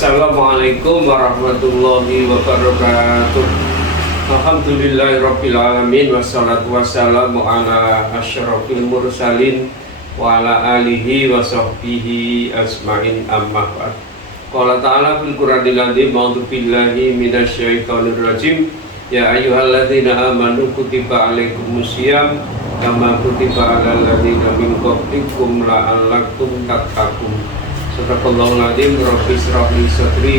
Assalamualaikum warahmatullahi wabarakatuh. Alhamdulillahirabbil alamin wassalatu wassalamu ala asyrofil mursalin wa ala alihi wa sahbihi asma'in amma ba'd. Qala ta'ala fil Qur'anil azim, a'udzu billahi minasyaitonir rajim. Ya ayyuhalladzina amanu kutiba alaikumusiyam kama kutiba alal ladzina min qablikum la'allakum tattaqun. Sadaqallahul azim. Rabbi shrah li sadri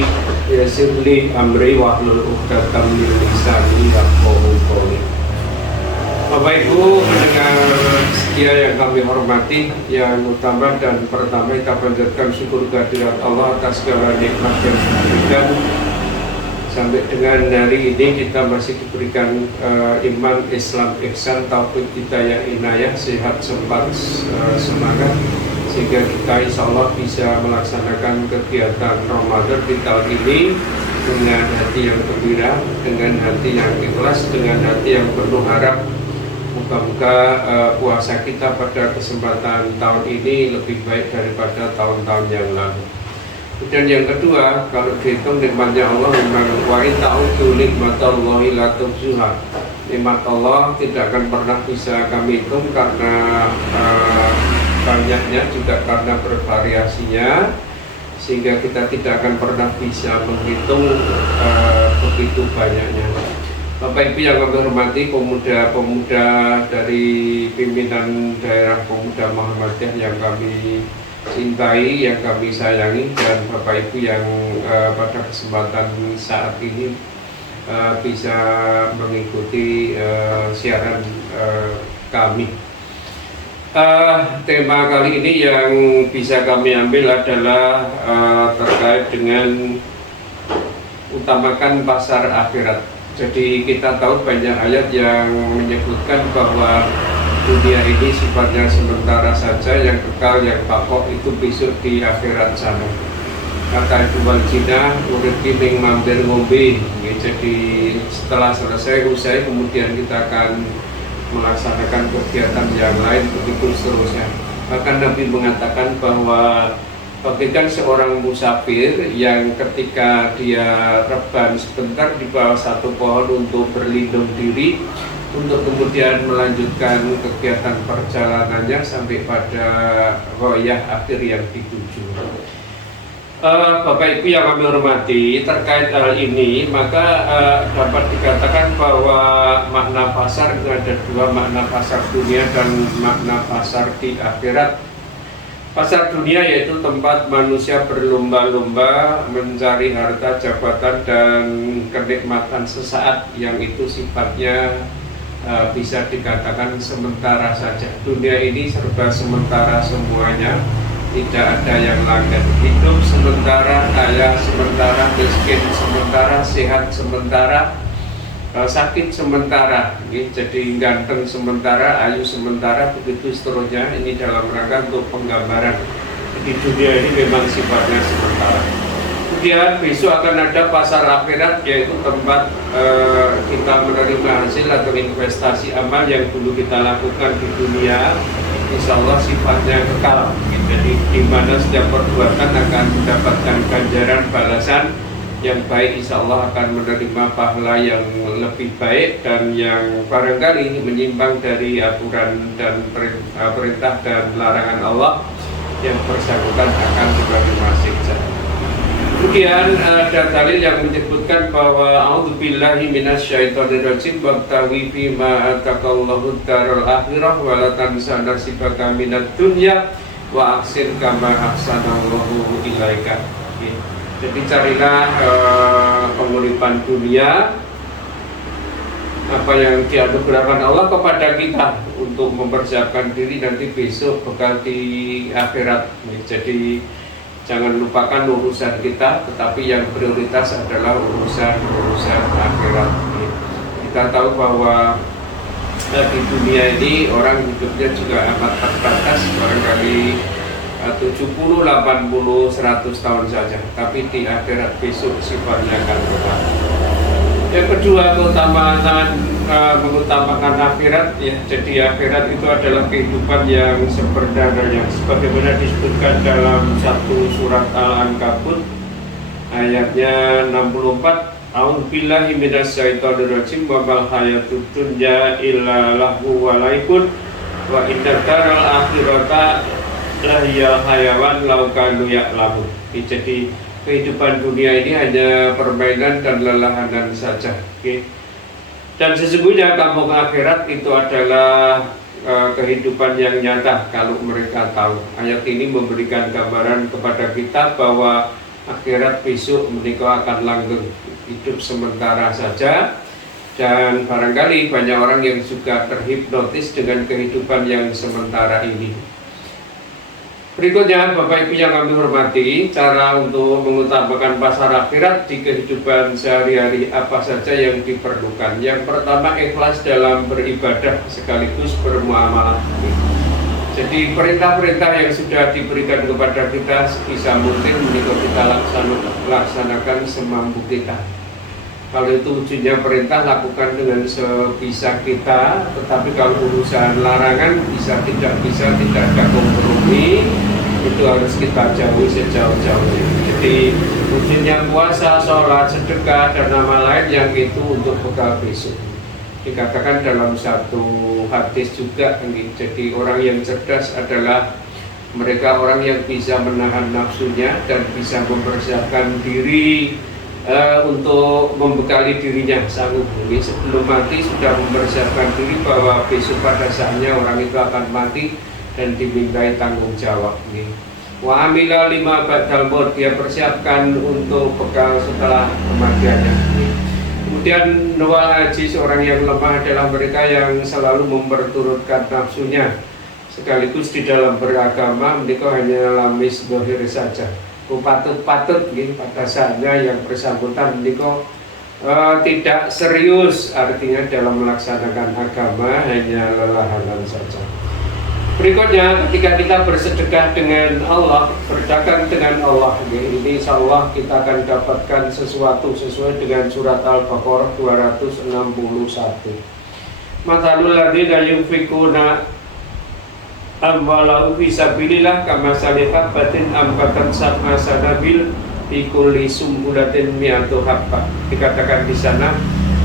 yassir li amri wahlul 'uqdatam min lisani yafqahu qawli. Bapak Ibu pendengar setia yang kami hormati, yang utama dan pertama kita panjatkan syukur kehadirat Allah atas segala nikmat yang diberikan. Sampai dengan hari ini kita masih diberikan iman, Islam, ihsan, taufik, hidayah, inayah, sehat, sempat, semangat, sehingga kita insya Allah bisa melaksanakan kegiatan Ramadan di tahun ini dengan hati yang gembira, dengan hati yang ikhlas, dengan hati yang penuh harap. Moga-moga puasa kita pada kesempatan tahun ini lebih baik daripada tahun-tahun yang lalu. Dan yang kedua, kalau dihitung nikmatnya Allah memang wa in ta'udzu nikmatallahi la tuhsuha. Nikmat Allah tidak akan pernah bisa kami hitung karena banyaknya, juga karena bervariasinya, sehingga kita tidak akan pernah bisa menghitung begitu banyaknya. Bapak Ibu yang kami hormati, pemuda-pemuda dari pimpinan daerah pemuda Muhammadiyah yang kami cintai, yang kami sayangi, dan Bapak Ibu yang pada kesempatan saat ini bisa mengikuti siaran kami. Tema kali ini yang bisa kami ambil adalah terkait dengan utamakan pasar akhirat. Jadi kita tahu banyak ayat yang menyebutkan bahwa dunia ini sifatnya sementara saja, yang kekal, yang bakoh itu besok di akhirat sana. Kata Ibu Waljina, urip ning mampir ngombe. Jadi setelah selesai usai kemudian kita akan melaksanakan kegiatan yang lain, begitu seterusnya. Bahkan Nabi mengatakan bahwa bagaikan seorang musafir yang ketika dia rebahan sebentar di bawah satu pohon untuk berlindung diri, untuk kemudian melanjutkan kegiatan perjalanannya sampai pada royah akhir yang dituju. Bapak Ibu yang kami hormati, terkait hal ini maka dapat dikatakan bahwa makna pasar itu ada dua, makna pasar dunia dan makna pasar di akhirat. Pasar dunia yaitu tempat manusia berlomba-lomba mencari harta, jabatan, dan kenikmatan sesaat yang itu sifatnya bisa dikatakan sementara saja. Dunia ini serba sementara semuanya, tidak ada yang langgeng. Hidup sementara, kaya sementara, miskin sementara, sehat sementara, sakit sementara, jadi ganteng sementara, ayu sementara, begitu seterusnya. Ini dalam rangka untuk penggambaran di dunia ini memang sifatnya sementara. Kemudian besok akan ada pasar akhirat, yaitu tempat kita menerima hasil atau investasi amal yang dulu kita lakukan di dunia, insya Allah sifatnya kekal. Jadi di mana setiap perbuatan akan mendapatkan ganjaran balasan yang baik, insya Allah akan menerima pahala yang lebih baik, dan yang barangkali menyimpang dari aturan dan perintah dan larangan Allah yang bersangkutan akan menerima siksa. Kemudian ada dalil yang menyebutkan bahwa a'udzubillahi minasyaitonirrajim wabtaghi fima ataqallahu daral akhirah wa la tansa nasibaka minad dunya wa ahsin kama ahsanallahu ilaika. Jadi carilah penguripan dunia, apa yang dianugerahkan Allah kepada kita untuk mempersiapkan diri nanti besok bekal di akhirat. Jadi jangan lupakan urusan kita, tetapi yang prioritas adalah urusan akhirat. Kita tahu bahwa di dunia ini orang hidupnya juga amat terbatas, barangkali 70, 80, 100 tahun saja, tapi di akhirat besok sifatnya akan berubah. Yang kedua, mengutamakan akhirat, ya. Jadi akhirat itu adalah kehidupan yang sebenarnya, sebagaimana disebutkan dalam satu surat Al-Ankabut ayatnya 64. A'udzubillahi minasyaitonirrajim wa mal hayatud dunya illa lahu wa laibun wa inna daral akhirata lahiyal hayawan law kanu ya'lamun. Jadi kehidupan dunia ini hanya permainan dan lelahanan saja. Dan sesungguhnya kampung akhirat itu adalah kehidupan yang nyata kalau mereka tahu. Ayat ini memberikan gambaran kepada kita bahwa akhirat besok menikah akan langgeng, hidup sementara saja, dan barangkali banyak orang yang juga terhipnotis dengan kehidupan yang sementara ini. Berikutnya, Bapak Ibu yang kami hormati, cara untuk mengutamakan pasar akhirat di kehidupan sehari-hari apa saja yang diperlukan. Yang pertama, ikhlas dalam beribadah sekaligus bermuamalah. Jadi perintah-perintah yang sudah diberikan kepada kita sebisa mungkin menikah kita laksanakan semampu kita. Kalau itu ujungnya perintah, lakukan dengan sebisa kita. Tetapi kalau urusan larangan tidak ada kompromi, itu harus kita jauhi sejauh-jauhnya. Jadi ujungnya puasa, sholat, sedekah, dan nama lain yang itu untuk bekal besok. Dikatakan dalam satu hadis juga, jadi orang yang cerdas adalah mereka orang yang bisa menahan nafsunya dan bisa mempersiapkan diri untuk membekali dirinya sanggup. Sebelum mati sudah mempersiapkan diri bahwa besok pada saatnya orang itu akan mati dan dimintai tanggung jawab. Wa amila lima ba'dal maut, dia persiapkan untuk bekal setelah kematiannya. Kemudian Nawal Haji, seorang yang lemah adalah mereka yang selalu memperturutkan nafsunya, sekaligus di dalam beragama mereka hanya lamis dohir saja. Patut-patut pada saatnya yang bersangkutan mereka tidak serius, artinya dalam melaksanakan agama hanya lelahanan saja. Berikutnya, ketika kita bersedekah dengan Allah, berdagang dengan Allah, ini insya Allah kita akan dapatkan sesuatu sesuai dengan surat Al-Baqarah 261. Mathalul ladzina yunfikuna amwalahum fi sabilillah kamathali habbatin ambatat sab'a sanabil fi kulli sumbulatin mi'atu habbah. Dikatakan di sana,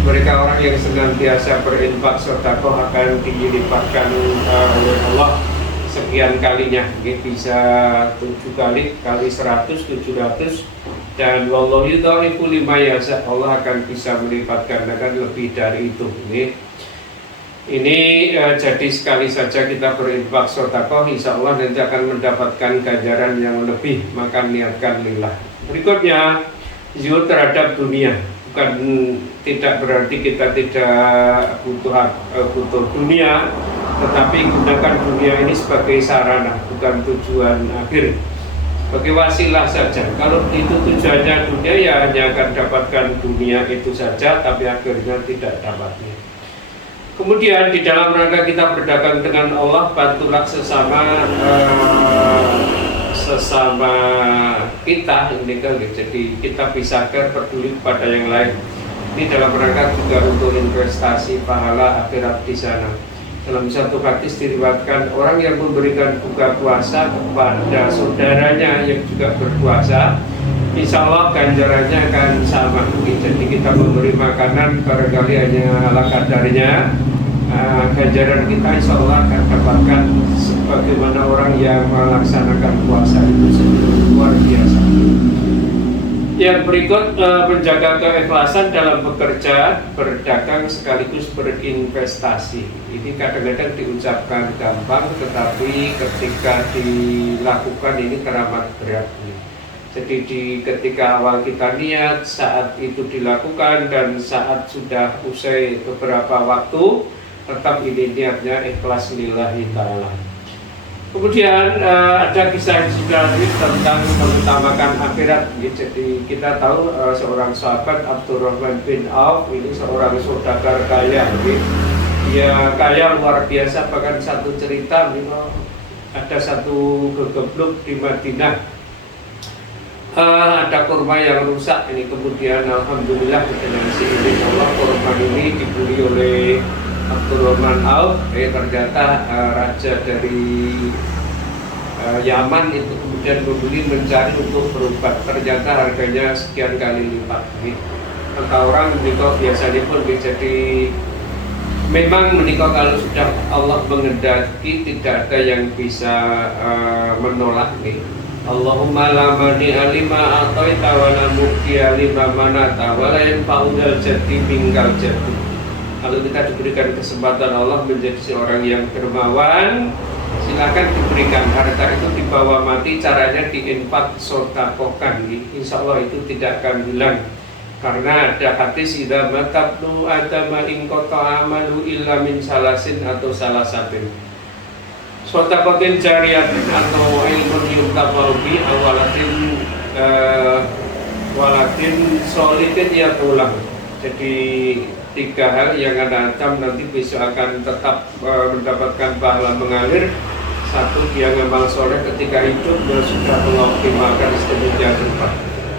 mereka orang yang senantiasa berinfak sedekah akan dilipatkan oleh Allah sekian kalinya, bisa 7 kali 100, 700, dan wallahu yudha'ifu liman yasha, Allah akan bisa melipatkan akan lebih dari itu. Ini jadi sekali saja kita berinfak sedekah, insya Allah nanti akan mendapatkan ganjaran yang lebih, maka niatkan lillah. Berikutnya, zuhud terhadap dunia. Bukan tidak berarti kita tidak butuh dunia, tetapi gunakan dunia ini sebagai sarana, bukan tujuan akhir, sebagai wasilah saja. Kalau itu tujuannya dunia, ya hanya akan dapatkan dunia itu saja, tapi akhirnya tidak dapatnya. Kemudian di dalam rangka kita berdagang dengan Allah, bantulah sesama kita, ini kan, jadi kita pisahkan, peduli kepada yang lain. Ini dalam rangka juga untuk investasi pahala akhirat di sana. Dalam satu hadis diriwayatkan, orang yang memberikan buka puasa kepada saudaranya yang juga berpuasa, insya Allah ganjarannya akan sama. Jadi kita memberi makanan barangkali hanya ala kadarnya, ganjaran kita insya Allah akan dapatkan sebagaimana orang yang melaksanakan puasa itu sendiri, luar biasa. Yang berikut, menjaga keikhlasan dalam bekerja, berdagang sekaligus berinvestasi. Ini kadang-kadang diucapkan gampang, tetapi ketika dilakukan ini teramat berat. Jadi ketika awal kita niat, saat itu dilakukan, dan saat sudah usai beberapa waktu, tetap ini niatnya ikhlas lillahi ta'ala. Kemudian ada kisah yang sudah tentang mengutamakan akhirat. Jadi kita tahu seorang sahabat Abdurrahman bin Auf ini seorang saudagar kaya. Dia kaya luar biasa, bahkan satu cerita ada satu gegebluk di Madinah, ada kurma yang rusak. Ini kemudian alhamdulillah dengan seizin Allah kurma ini dibeli oleh Abdurrahman Auf, ternyata raja dari Yaman itu kemudian membeli mencari untuk berobat, ternyata harganya sekian kali lipat. Maka orang menikah biasanya pun jadi memang menikah kalau sudah Allah mengendaki tidak ada yang bisa menolak nih. Allahumma la mani alima ataita wa la mu'tiya lima manata wa la yanfa'ul jaddi mingal jaddi. Kalau kita diberikan kesempatan Allah menjadi seorang yang dermawan, silakan diberikan. Harta itu dibawa mati, caranya diinfak sodakohkan. Insya Allah itu tidak akan hilang. Karena ada hadis idza matabnu adama in qata amalu illa min salasin atau salasatin. Sodakotin jariyatin atau ilmun yuntabau bi awalatin walatin solidin ya tulang. Jadi 3 hal yang ada ancam nanti besok akan tetap mendapatkan pahala mengalir. 1, dia ngamal soleh ketika hidup dan sudah mengoptimalkan sedemikian rupa.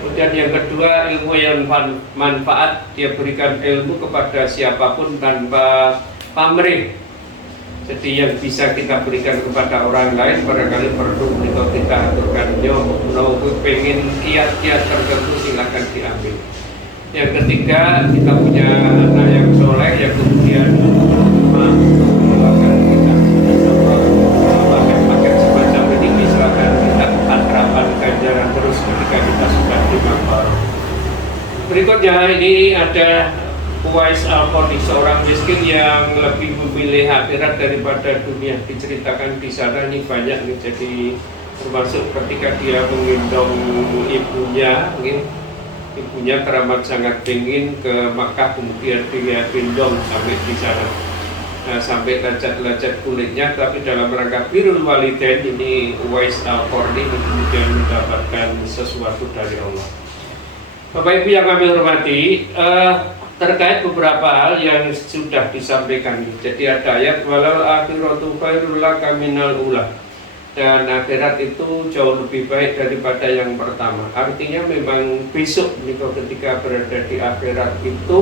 Kemudian yang kedua, ilmu yang manfaat, dia berikan ilmu kepada siapapun tanpa pamrih. Jadi yang bisa kita berikan kepada orang lain barangkali perlu untuk kita aturkan. Kalau pengen kiat-kiat tertentu silakan diambil. Yang ketiga, kita punya anak yang soleh yang kemudian melakukan kita paket semacam ini misalkan kita atrapan ganjaran terus ketika kita sudah di Makbar. Berikutnya ini ada Uwais Al-Qarni, seorang miskin yang lebih memilih akhirat daripada dunia. Diceritakan di sana ini banyak nih, jadi termasuk ketika dia menggendong ibunya, ibunya teramat sangat ingin ke Makkah, kemudian dia gendong sampai di sana. Nah, sampai lecet-lecet kulitnya, tapi dalam rangka birrul walidain ini Uwais Al-Qarni kemudian mendapatkan sesuatu dari Allah. Bapak Ibu yang kami hormati, terkait beberapa hal yang sudah disampaikan. Jadi ada ayat walal akhiratu khairul laka minal ula. Dan akhirat itu jauh lebih baik daripada yang pertama. Artinya memang besok ketika berada di akhirat itu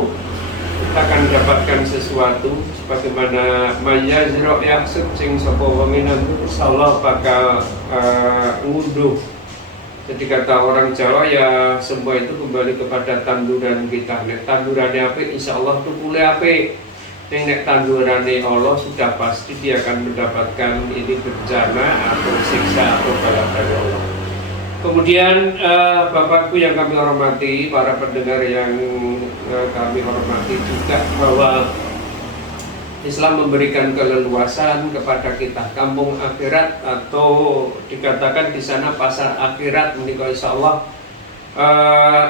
kita akan mendapatkan sesuatu sebagaimana mayazro yahsud sing sapa wong insyaallah bakal ngunduh. Jadi kata orang Jawa ya semua itu kembali kepada tanduran kita. Nek tandurannya apik insyaallah tukule apik. Nek tandurannya Allah sudah pasti dia akan mendapatkan ini bencana atau siksa atau bala dari Allah. Kemudian Bapakku yang kami hormati, para pendengar yang kami hormati juga, bahwa Islam memberikan keleluasan kepada kita, kampung akhirat atau dikatakan di sana pasar akhirat menikah insya Allah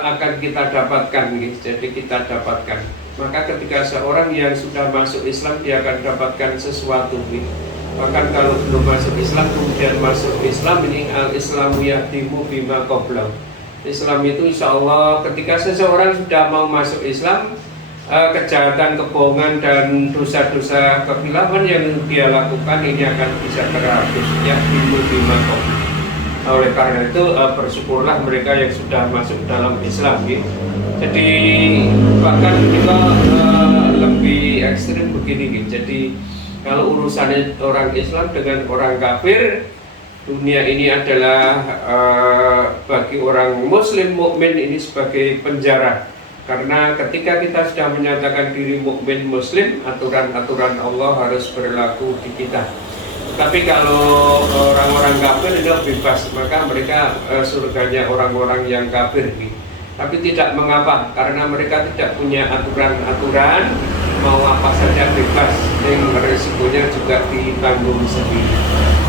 akan kita dapatkan, jadi kita dapatkan. Maka ketika seorang yang sudah masuk Islam dia akan dapatkan sesuatu. Bahkan kalau belum masuk Islam kemudian masuk Islam, ini al-Islamu yahdimu bima qablahu. Islam itu insya Allah ketika seseorang sudah mau masuk Islam, kejahatan, kebohongan dan dosa-dosa kekhilafan yang dia lakukan ini akan bisa terhapus, yahdimu bima qablahu. Oleh karena itu bersyukurlah mereka yang sudah masuk dalam Islam gitu. Jadi bahkan kita lebih ekstrim begini gitu. Jadi kalau urusannya orang Islam dengan orang kafir, dunia ini adalah bagi orang Muslim mukmin ini sebagai penjara. Karena ketika kita sudah menyatakan diri mukmin Muslim, aturan-aturan Allah harus berlaku di kita. Tapi kalau orang-orang kafir itu bebas, maka mereka surganya orang-orang yang kafir. Tapi tidak mengapa, karena mereka tidak punya aturan-aturan, mau apa saja bebas, yang resikonya juga ditanggung sendiri.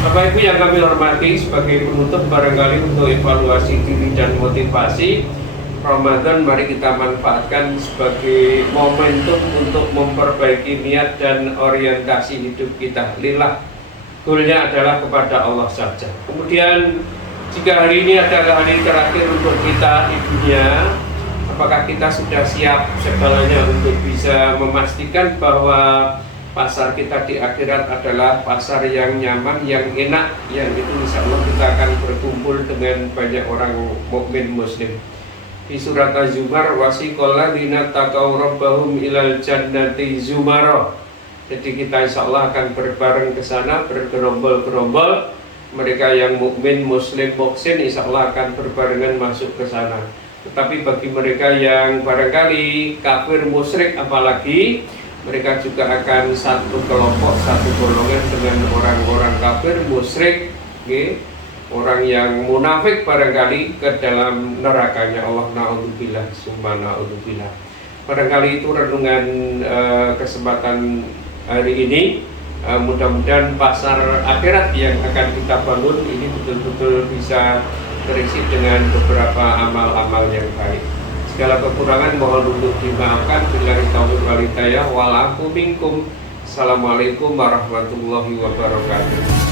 Bapak Ibu yang kami hormati, sebagai penutup barangkali untuk evaluasi diri dan motivasi, Ramadan mari kita manfaatkan sebagai momentum untuk memperbaiki niat dan orientasi hidup kita. Lillah. Goalnya adalah kepada Allah saja. Kemudian jika hari ini adalah hari terakhir untuk kita di dunia, apakah kita sudah siap segalanya untuk bisa memastikan bahwa pasar kita di akhirat adalah pasar yang nyaman, yang enak, yang itu insya Allah kita akan berkumpul dengan banyak orang mukmin Muslim. Di surat Az-Zumar, wasiqal ladzina taqaw rabbahum ilal jannati zumara. Jadi kita insya Allah akan berbareng ke sana, bergerombol-gerombol mereka yang mukmin, muslim, muhsin, insya Allah akan berbarengan masuk ke sana. Tetapi bagi mereka yang barangkali kafir, musyrik, apalagi mereka juga akan satu kelompok, satu golongan dengan orang-orang kafir, musyrik, orang yang munafik barangkali ke dalam nerakanya Allah. Na'udzubillah, summa na'udzubillah. Barangkali itu renungan kesempatan hari ini. Mudah-mudahan pasar akhirat yang akan kita bangun ini betul-betul bisa terisi dengan beberapa amal-amal yang baik. Segala kekurangan mohon untuk dimaafkan. Billahi taufiq wal hidayah wal afu minkum. Assalamualaikum warahmatullahi wabarakatuh.